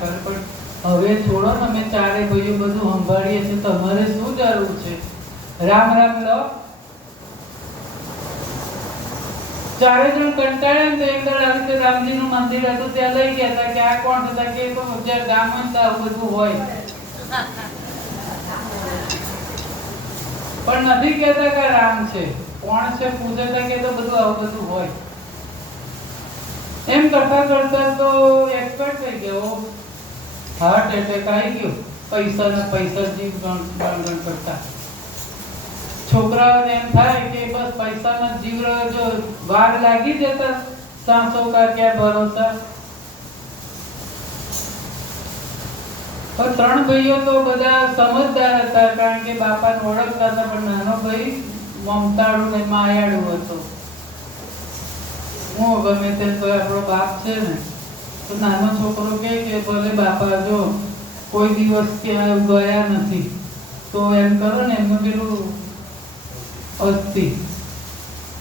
કરે પણ હવે છોડો ને, અમે ચારે ભાઈઓ બધું સંભાળીએ છીએ, તમારે શું જરૂર છે? રામ રામ લો. ચારે જણ કંટાળ્યા ને તો એક દર આવી રીતે રામજી નું મંદિર હતું ત્યાં લઈ ગયા હતા કે આ કોણ હતા કે જ્યાં ગામ હોય આવું બધું હોય, પણ નથી કહેતા કે રામ છે, કોણ છે પૂછતા કે તો બધું આવું બધું હોય. એમ કરતા કરતા તો એક્સપર્ટ થઈ ગયો, હાર્ટ એટેક આવી ગયો. પૈસા જીવ ગણ કરતા છોકરાઓને એમ થાય કે બસ પૈસામાં જીવ રહ્યો, જો વાર લાગી જતા સાસો કા ક્યાં ભરોસા. ત્રણ ભાઈઓ તો બધા સમજદાર હતા કારણ કે બાપાને ઓળખતા હતા, પણ નાનો ભાઈ મમતાળુ ને માયાળુ હતો. હું ગમે તેમ તો આપણો બાપ છે ને, તો નાનો છોકરો કે ભલે બાપા જો કોઈ દિવસ ક્યાં ગયા નથી તો એમ કરો ને, એમનું પેલું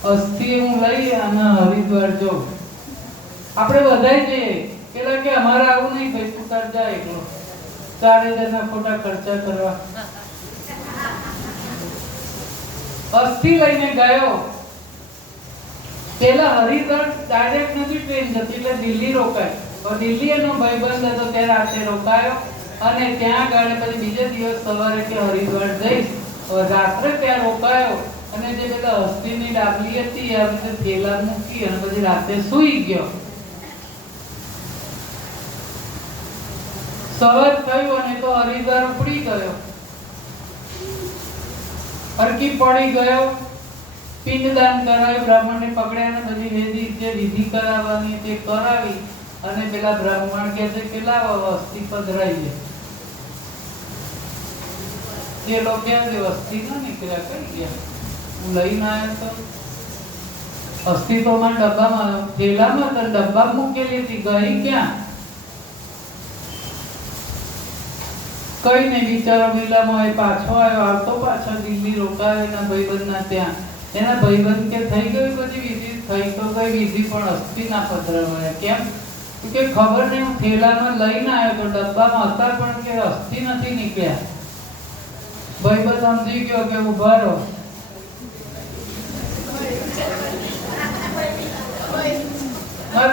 અસ્થિ હું લઈ અને હરિદ્વાર જો આપણે વધાઈ જઈએ. પેલા કે અમારે આવું નહીં ભાઈ, તું તાર જાય એકલો, ચારે જણના ખોટા ખર્ચા કરવા. અસ્થિ લઈને ગયો. પેલા હરિદ્વાર ડાયરેક્ટ નથી ટ્રેન જતી એટલે દિલ્હી રોકાય. દિલ્હી એનો ભાઈબંધ હતો ત્યાં રાતે રોકાયો અને ત્યાં ગાડે પછી બીજે દિવસ સવારે કે હરિદ્વાર જઈશ. રાત્રે ત્યાં રોકાયો અને જે પેલા અસ્થિની ડાબલી હતી એ રીતે થેલા મૂકી અને પછી રાતે સૂઈ ગયો. સવાર થયું અને તો હરિદ્વાર ઉપડી ગયો, અરકી પડી ગયો. પિંડદાન કરાવ્યું, બ્રાહ્મણને પકડ્યા અને બધી જે વિધિ કરાવવાની તે કરાવી અને પેલા બ્રાહ્મણ કહે છે કે લાવો અસ્થિ પધરાઈએ. એ લોકો અસ્થિ ન નીકળ્યા, કઈ ગયા? હું લઈને આવ્યો તો અસ્થિ તો માં ડબ્બામાં થેલામાં તો ડબ્બા મૂકેલી હતી, ગઈ ક્યાં? કઈ નહીં, બિચારો મિલામાં એ પાછો આવ્યો. આવતો પાછો દિલ્હી રોકાયો એના ભાઈબંધના ત્યાં. એના ભાઈબંધ કે થઈ ગઈ બધી વિધિ, થઈ તો કઈ વિધિ પણ અસ્થિ ના પધરાવાયા. કેમ કે ખબર નહીં, હું થેલામાં લઈને આવ્યો તો ડબ્બામાં હતા પણ કે અસ્થિ નથી નીકળ્યા. ભાઈબંધ સમજી ગયો કે ઉભા રહો.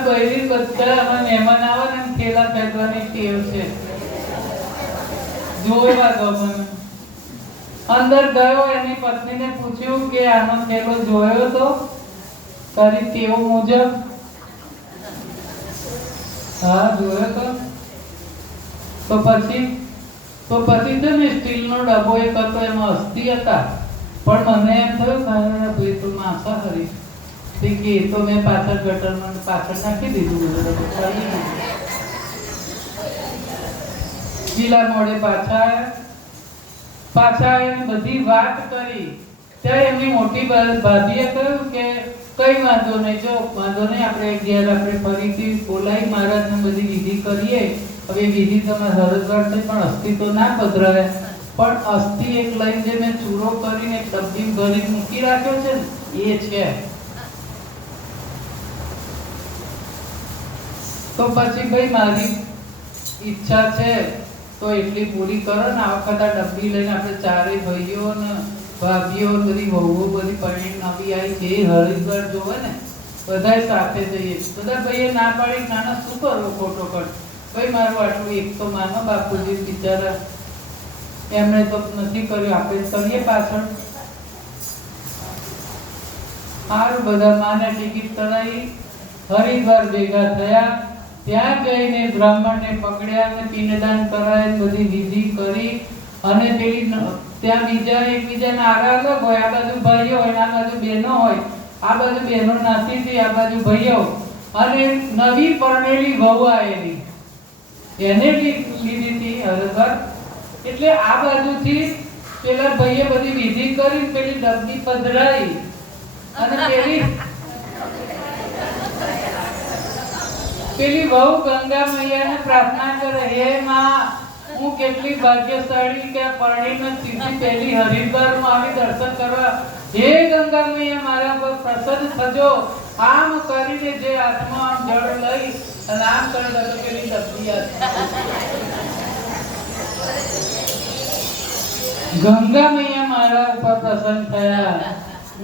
બૈરી બધા આમાં મહેમાન આવે ને થેલા ફેંકવાની ટેવ છે, જોવા દો મને. અંદર ગયો, એની પત્નીને પૂછ્યું કે આનો થેલો જોયો તો તારી ટેવ મુજબ? હા જોયો તો પછી છે ને સ્ટીલનો ડબ્બો એક હતો, એમાં અસ્થિ હતા. પણ મને એમ થયું કે ભાઈ તું માંસાહારી કે તો મેં પાછળ ગટરમાં પાછળ નાખી દીધું. ગીલા મોડે પાછા આવીને બધી વાત કરી. ત્યારે એમની મોટી ભાભીએ કહ્યું કે કઈ વાંધો નહીં, જો વાંધો નહીં, આપણે ઘેર આપણે ફરીથી બોલાવી મહારાજને બધી વિધિ કરીએ. હવે વિધિ તમે હરિદ્વાર થઈ પણ અસ્થિ તો ના પધરાવે, પણ અસ્થિ એક લઈને જે મેં ચૂરો કરીને એક ડબ્બી ભરી મૂકી રાખ્યો છે ને એ છે. તો પછી ભાઈ મારી ઈચ્છા છે તો એટલી પૂરી કરો ને. આ વખત આ ડબ્બી લઈને આપણે ચારે ભાઈઓ ને ભાભીઓ બધી વહુઓ બધી પરણી નવી આવી છે એ હરિદ્વાર જોવે ને, બધા સાથે જઈએ. બધા ભાઈએ ના પાડી, નાના શું કરવો ખોટો ખર્ચ, ભાઈ મારું આટલું એક તો માનો બાપુજી બિચારા એમણે તો નથી કર્યું, આપણે કરીએ પાછળ. સારું, બધા માને ટિકિટ કરાવી હરિદ્વાર ભેગા થયા. ત્યાં જઈને બ્રાહ્મણને પકડ્યા અને પિંડદાન કરાય, બધી વિધિ કરી અને પેલી ત્યાં બીજા એકબીજાના આગા અલગ હોય, આ બાજુ ભાઈઓ હોય, આ બાજુ બહેનો હોય, આ બાજુ બહેનો નાતી હતી, આ બાજુ ભાઈઓ, અને નવી પરણેલી વહુ આવેલી એને લીધી હતી હરિદ્વાર. એટલે આ બાજુથી પેલા ભાઈએ બધી વિધિ કરી, પેલી ડબ્બી પધરાઈ અને પેલી વહુ ગંગા મૈયાને પ્રાર્થના કરે, હે માં હું કેટલી ભાગ્યશાળી કે પરણીને સીધી પહેલી હરિદ્વારમાં આવી દર્શન કરવા. હે ગંગા મૈયા મારા પર પ્રસન્ન થજો, આમ કરીને જે હાથમાં આમ જળ લઈ અને આમ કરી દો તો પેલી ડબલી ગંગા મૈયા મારા ઉપર પ્રસન્ન થયા.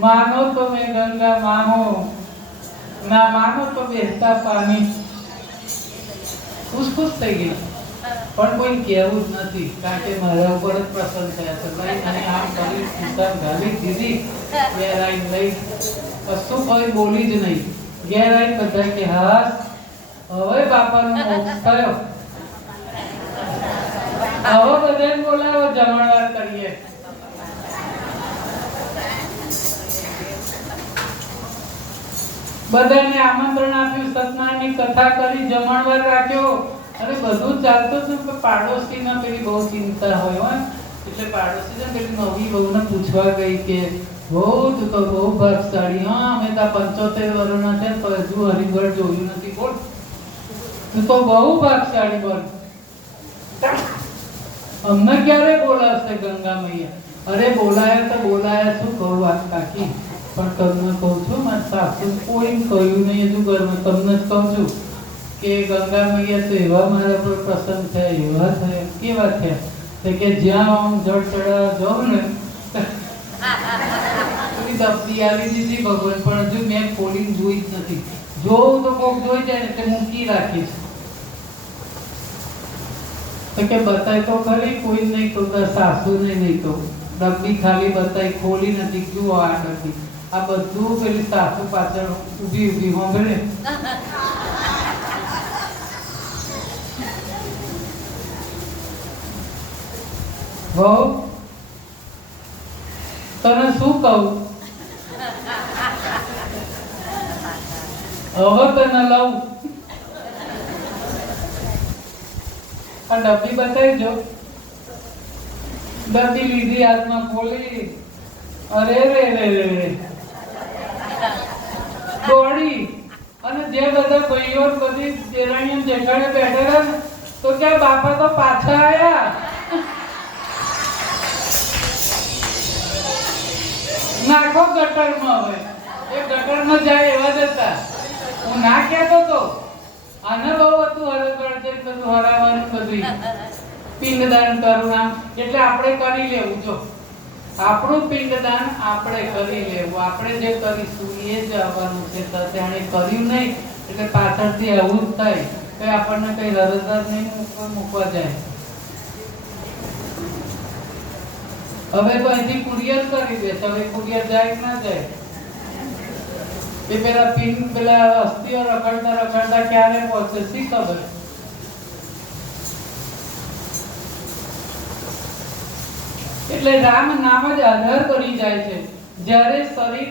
માનો તો મેં ગંગા માનો, ના માનો તો બેસતા પાણી. ખુશ થઈ ગઈ, પણ કોઈ કહેવું જ નથી, કારણ કે મારા ઉપર જ પ્રસન્ન થયા છે. ભાઈ અને આમ કરી સીતા ગાલી દીધી, ઘેર આવીને લઈ કશું કોઈ બોલી જ નહીં. ઘેર આવીને બધા કે હા હવે બાપાનો મોક્ષ થયો, હવે બધાને બોલાવો જમણવાર કરીએ. બધાને આમંત્રણ આપ્યું, સત્યનારાયણની કથા કરી, જમણવાર રાખ્યો અને બધું ચાલતું હતું. પાડોશીના પેલી બહુ ચિંતા હોય, એટલે પાડોશીને પેલી નવી બહુને પૂછવા ગઈ કે બહુ તું તો બહુ ભાગશાળી, હા અમે તો 75 વર્ષના છે તો હજુ હરિદ્વાર જોયું નથી, બોલ તું તો બહુ ભાગશાળી, બોલ અમને ક્યારે બોલાવશે ગંગા મૈયા? અરે બોલાયા તો બોલાયા, શું કહું વાત કાકી, પણ તમને કહું છું મારા સાસુ કોઈ કહ્યું નહીં હજુ ઘરમાં, તમને જ કહું છું કે ગંગા મૈયા તો એવા મારા પર પ્રસન્ન થયા, એવા થયા. કેવા થયા કે જ્યાં આમ જળ ચડાવવા જાઉં ને દબડી આવી દીધી ભગવાન, પણ હજુ મેં ખોલીને જોઈ જ નથી. જોઉં તો કોક જોઈ જાય ને એટલે મૂકી રાખીશ. તો કે બતાય તો ખરી, કોઈ નહીં કહું, સાસુ નહીં કહું. ડબ્બી ખાલી બતાય, ખોલી નથી. જુઓ આ ડબ્બી, આ બધું પેલી સાસુ પાછળ ઊભી ઊભી સાંભળે. વહુ તને શું કહું, હવે તને લઉં. આ ડબ્બી બતાવી જો. ડબ્બી લીધી, હાથમાં ખોલી, અરે રે રે રે દોડી. અને જે બધા ભાઈઓ બધી દેરાણીઓ જેઠાણી બેઠેલા ને તો કે બાપા તો પાછા આયા. નાખો ગટરમાં, હવે એ ગટરમાં જાય એવા જ હતા. હું ના કહેતો તો આને બહુ હતું હરગડ છે, બધું હરાવવાનું, બધું પિંડદાન કરું આમ, એટલે આપણે કરી લેવું. જો આપણું પિંડદાન આપણે કરી લેવું, આપણે જે કરીશું એ જ આવવાનું છે. તેણે કર્યું નહીં એટલે પાછળથી આવું જ થાય કે આપણને કઈ હરજદાર નહીં મૂકવા જાય. હવે તો અહીંથી કુરિયર કરી દે, હવે કુરિયર જાય કે ના જાય? એ પેલા પેલા અસ્થિઓ રખડતા ક્યારે પહોંચે શી ખબર. એટલે રામ નામ જ આધાર બની જાય છે. જ્યારે શરીર